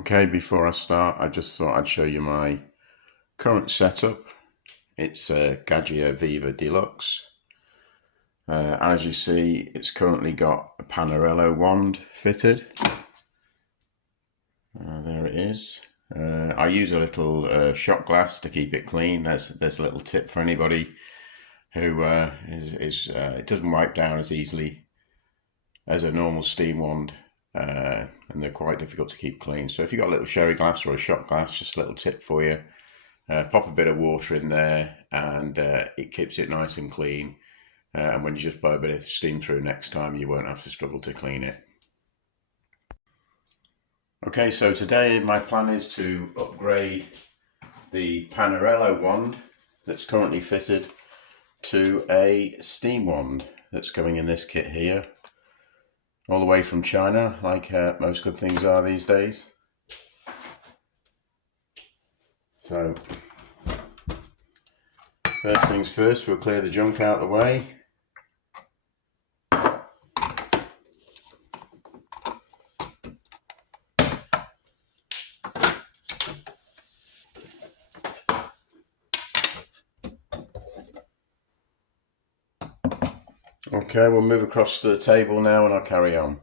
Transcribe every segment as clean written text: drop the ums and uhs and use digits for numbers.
Okay, before I start, I just thought I'd show you my current setup. It's a Gaggia Viva Deluxe. As you see, it's currently got a Panorello wand fitted. There it is. I use a little shot glass to keep it clean. There's a little tip for anybody who it doesn't wipe down as easily as a normal steam wand. And they're quite difficult to keep clean. So if you've got a little sherry glass or a shot glass, just a little tip for you. Pop a bit of water in there and it keeps it nice and clean. And when you just blow a bit of steam through next time, you won't have to struggle to clean it. Okay, so today my plan is to upgrade the Panorello wand that's currently fitted to a steam wand that's coming in this kit here. All the way from China, like most good things are these days. So, first things first, we'll clear the junk out of the way. Okay, we'll move across to the table now and I'll carry on.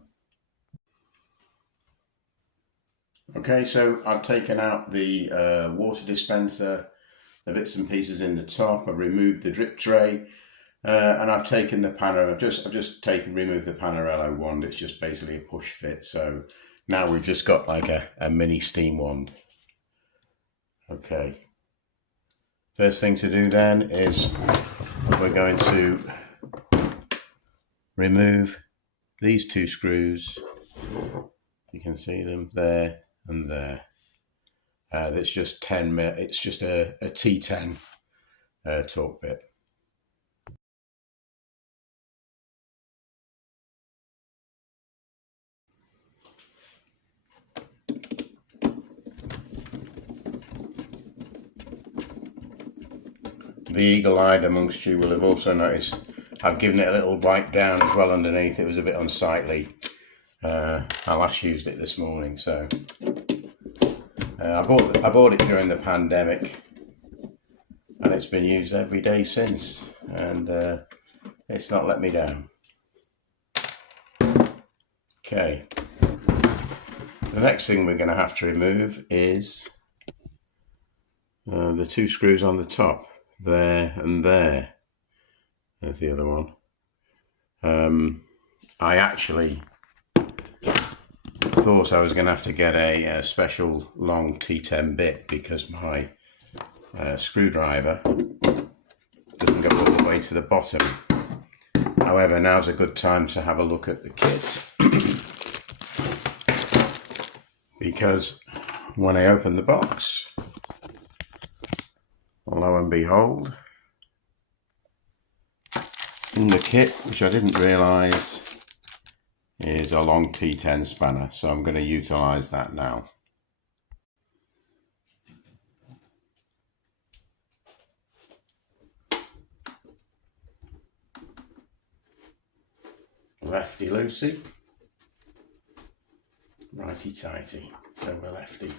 Okay, so I've taken out the water dispenser, the bits and pieces in the top. I've removed the drip tray, and I've taken the I've just removed the Panorello wand. It's just basically a push fit. So now we've just got like a mini steam wand. Okay. First thing to do then is we're going to remove these two screws. You can see them there and there. That's just 10 mil. It's just a T10 torque bit. The eagle-eyed amongst you will have also noticed I've given it a little wipe down as well underneath. It was a bit unsightly. I last used it this morning, so I bought it during the pandemic, and it's been used every day since, and it's not let me down. Okay, the next thing we're going to have to remove is the two screws on the top, there and there. There's the other one. I actually thought I was going to have to get a special long T10 bit because my screwdriver doesn't go all the way to the bottom. However, now's a good time to have a look at the kit because when I open the box, lo and behold, in the kit, which I didn't realise, is a long T10 spanner, so I'm going to utilise that now. Lefty loosey, righty tighty, so we're lefty.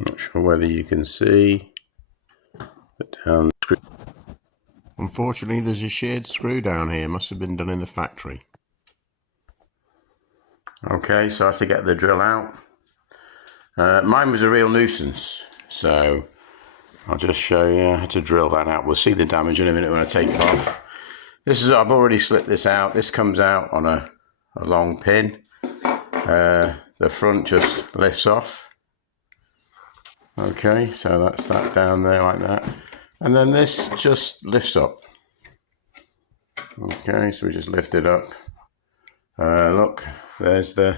Not sure whether you can see, but down the screw. Unfortunately, there's a sheared screw down here. Must have been done in the factory. Okay, so I have to get the drill out. Mine was a real nuisance, so I'll just show you how to drill that out. We'll see the damage in a minute when I take it off. I've already slipped this out. This comes out on a long pin. The front just lifts off. Okay, so that's that down there like that. And then this just lifts up. Okay, so we just lift it up. Look, there's where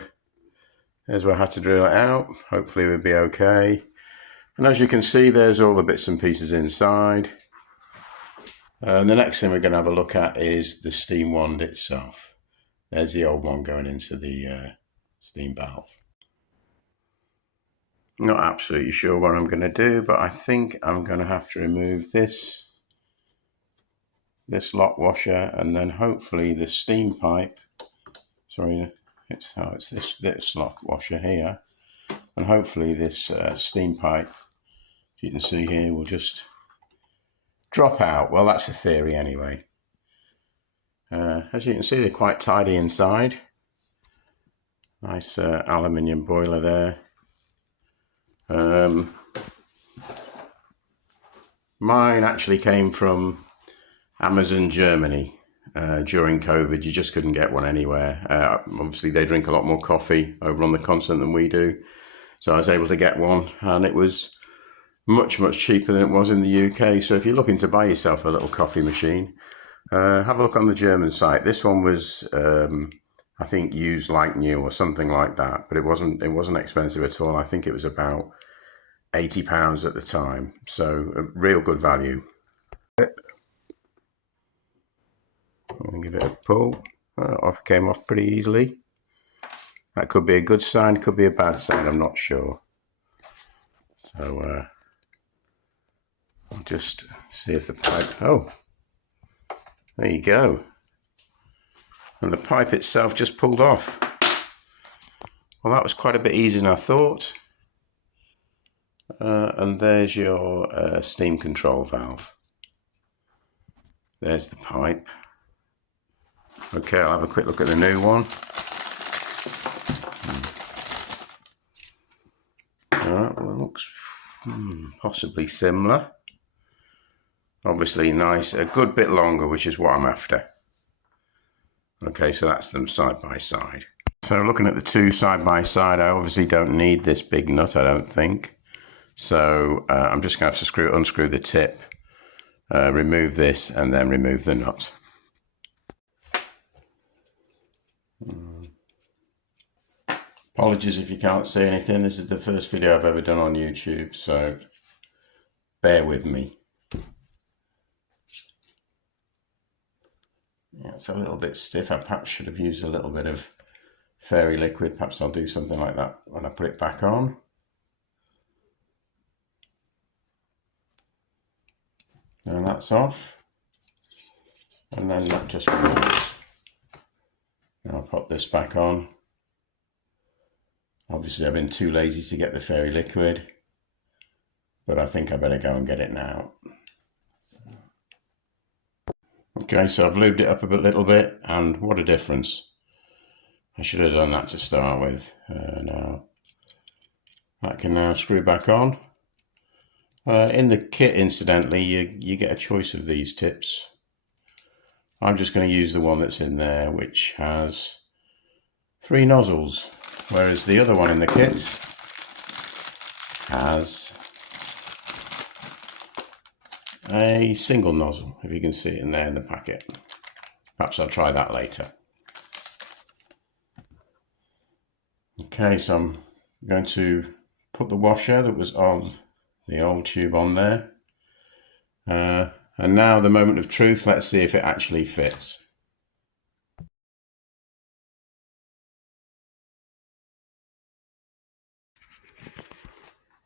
I had to drill it out. Hopefully we'll be okay. And as you can see, there's all the bits and pieces inside. And the next thing we're going to have a look at is the steam wand itself. There's the old one going into the steam valve. Not absolutely sure what I'm going to do, but I think I'm going to have to remove this lock washer, and then hopefully the steam pipe. Sorry, it's this lock washer here, and hopefully this steam pipe, as you can see here, will just drop out. Well, that's a theory anyway. As you can see, they're quite tidy inside. Nice aluminium boiler there. Mine actually came from Amazon Germany. During COVID, you just couldn't get one anywhere. Obviously, they drink a lot more coffee over on the continent than we do. So I was able to get one, and it was much, much cheaper than it was in the UK. So if you're looking to buy yourself a little coffee machine, have a look on the German site. This one was, I think, used like new or something like that, but it wasn't expensive at all. I think it was about £80 at the time. So a real good value. I'll give it a pull. Off came off pretty easily. That could be a good sign, could be a bad sign, I'm not sure. So I'll just see if the pipe, oh, there you go. And the pipe itself just pulled off. Well, that was quite a bit easier than I thought. And there's your steam control valve. There's the pipe. Okay, I'll have a quick look at the new one. Well, it looks possibly similar. Obviously nice, a good bit longer, which is what I'm after. Okay, so that's them side by side. So looking at the two side by side, I obviously don't need this big nut, I don't think. So I'm just going to have to unscrew the tip, remove this, and then remove the nut. Apologies if you can't see anything. This is the first video I've ever done on YouTube, so bear with me. Yeah, it's a little bit stiff. I perhaps should have used a little bit of fairy liquid. Perhaps I'll do something like that when I put it back on. And that's off. And then that just removes. Now I'll pop this back on. Obviously I've been too lazy to get the fairy liquid, but I think I better go and get it now. Okay, so I've lubed it up a little bit, and what a difference. I should have done that to start with. Now that can now screw back on. In the kit, incidentally, you get a choice of these tips. I'm just going to use the one that's in there, which has 3 nozzles, whereas the other one in the kit has a single nozzle, if you can see it in there in the packet. Perhaps I'll try that later. Okay, so I'm going to put the washer that was on the old tube on there. And now the moment of truth, let's see if it actually fits.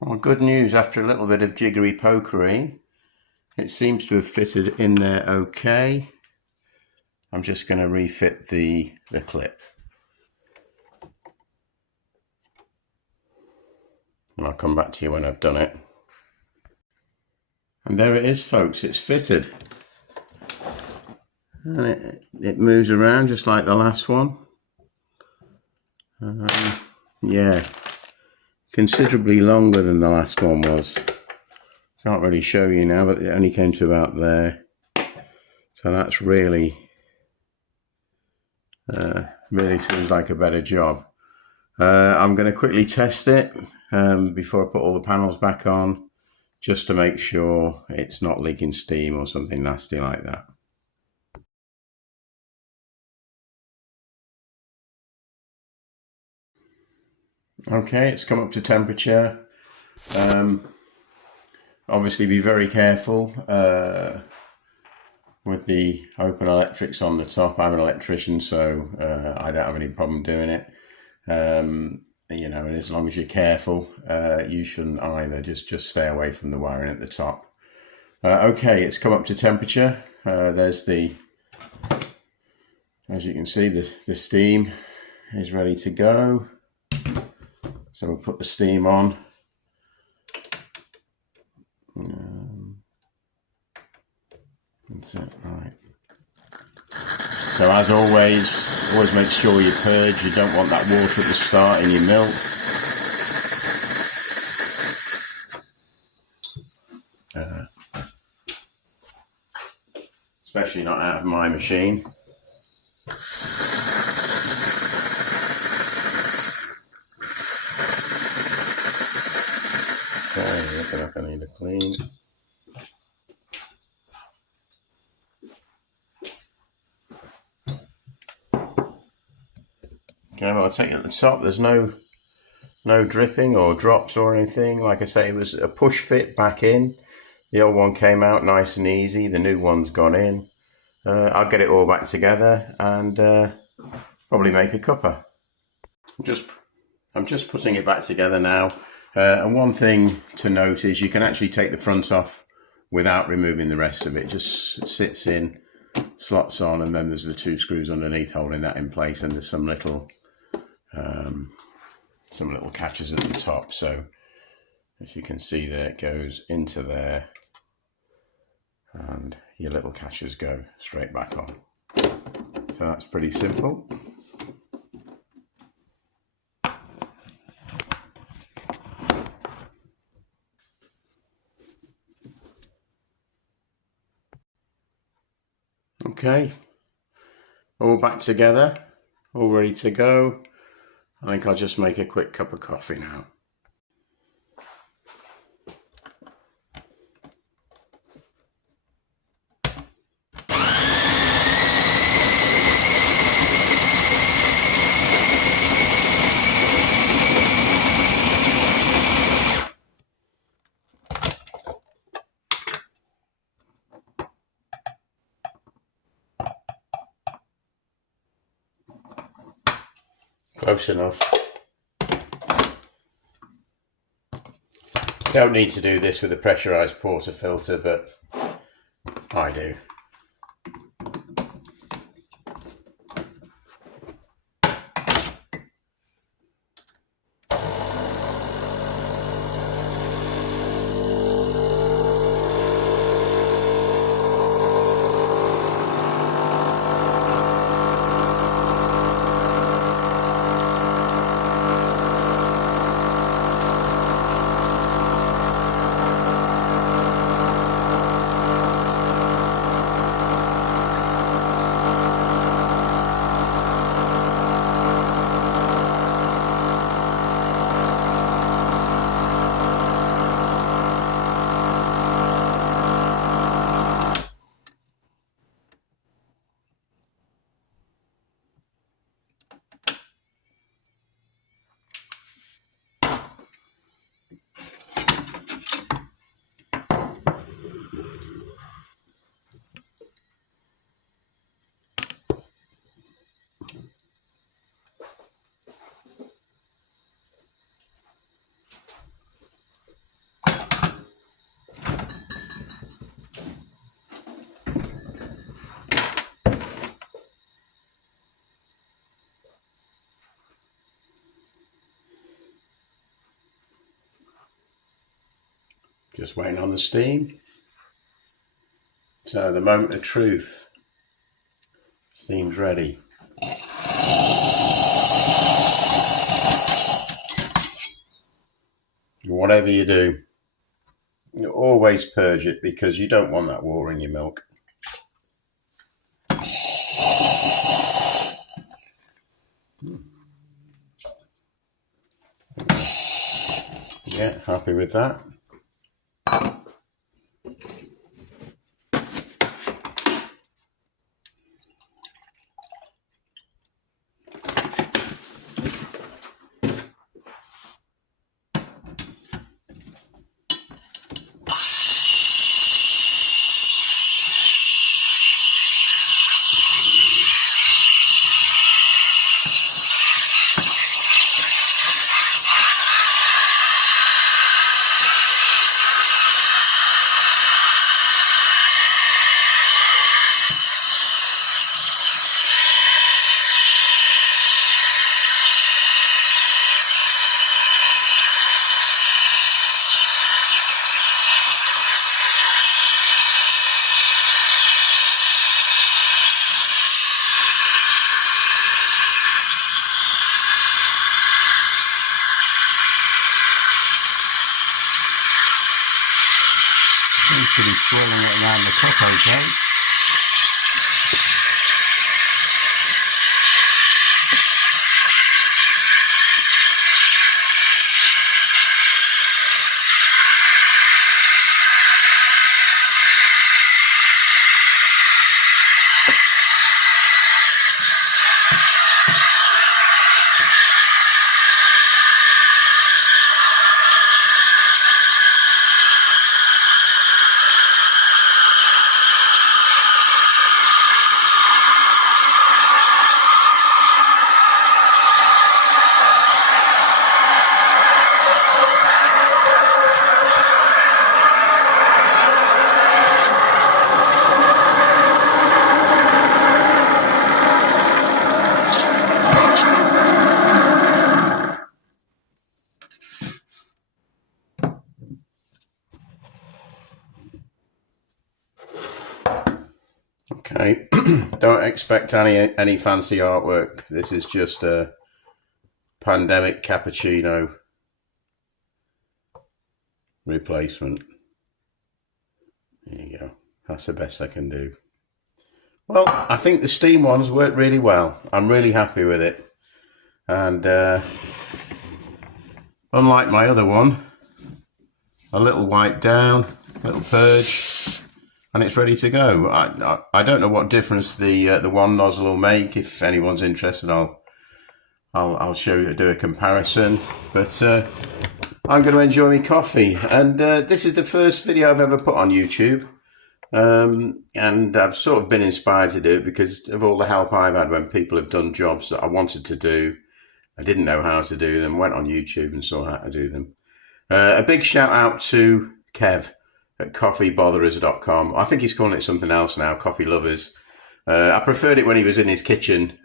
Well, good news, after a little bit of jiggery pokery, it seems to have fitted in there okay. I'm just going to refit the clip. And I'll come back to you when I've done it. And there it is, folks, it's fitted. And it moves around just like the last one. Yeah, considerably longer than the last one was. Can't really show you now, but it only came to about there. So that's really seems like a better job. I'm going to quickly test it before I put all the panels back on, just to make sure it's not leaking steam or something nasty like that. Okay, it's come up to temperature. Obviously be very careful with the open electrics on the top. I'm an electrician, so I don't have any problem doing it. You know, and as long as you're careful, you shouldn't either. Just stay away from the wiring at the top. Okay, it's come up to temperature. There's the, as you can see, the steam is ready to go. So we'll put the steam on. That's it, right. So as always make sure you purge. You don't want that water at the start in your milk. Especially not out of my machine. Okay, looking like I need a clean. Okay, well, I'll take it at the top. There's no dripping or drops or anything. Like I say, it was a push fit back in. The old one came out nice and easy. The new one's gone in. I'll get it all back together and probably make a cuppa. I'm just putting it back together now. And one thing to note is you can actually take the front off without removing the rest of it. It just sits in, slots on, and then there's the 2 screws underneath holding that in place, and there's some little catches at the top. So as you can see there, it goes into there and your little catches go straight back on. So that's pretty simple. Okay, all back together, all ready to go. I think I'll just make a quick cup of coffee now. Close enough. Don't need to do this with a pressurized portafilter, but I do. Just waiting on the steam. So the moment of truth. Steam's ready. Whatever you do, you always purge it because you don't want that water in your milk. Yeah, happy with that. to be swirling it around the cup okay. Okay, don't expect any fancy artwork. This is just a pandemic cappuccino replacement. There you go. That's the best I can do. Well, I think the steam ones worked really well. I'm really happy with it. And unlike my other one, a little wipe down, a little purge, and it's ready to go. I don't know what difference the one nozzle will make. If anyone's interested, I'll show you, do a comparison. But I'm going to enjoy my coffee, and this is the first video I've ever put on YouTube. And I've sort of been inspired to do it because of all the help I've had when people have done jobs that I wanted to do. I didn't know how to do them, went on YouTube and saw how to do them. A big shout out to Kev at coffeebotherers.com. I think he's calling it something else now, Coffee Lovers. I preferred it when he was in his kitchen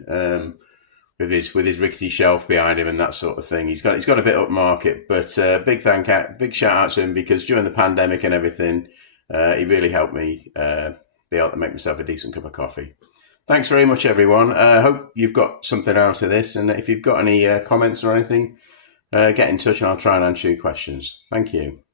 with his rickety shelf behind him and that sort of thing. He's got a bit upmarket, but big shout out to him because during the pandemic and everything, he really helped me be able to make myself a decent cup of coffee. Thanks very much, everyone. I hope you've got something out of this, and if you've got any comments or anything, get in touch and I'll try and answer your questions. Thank you.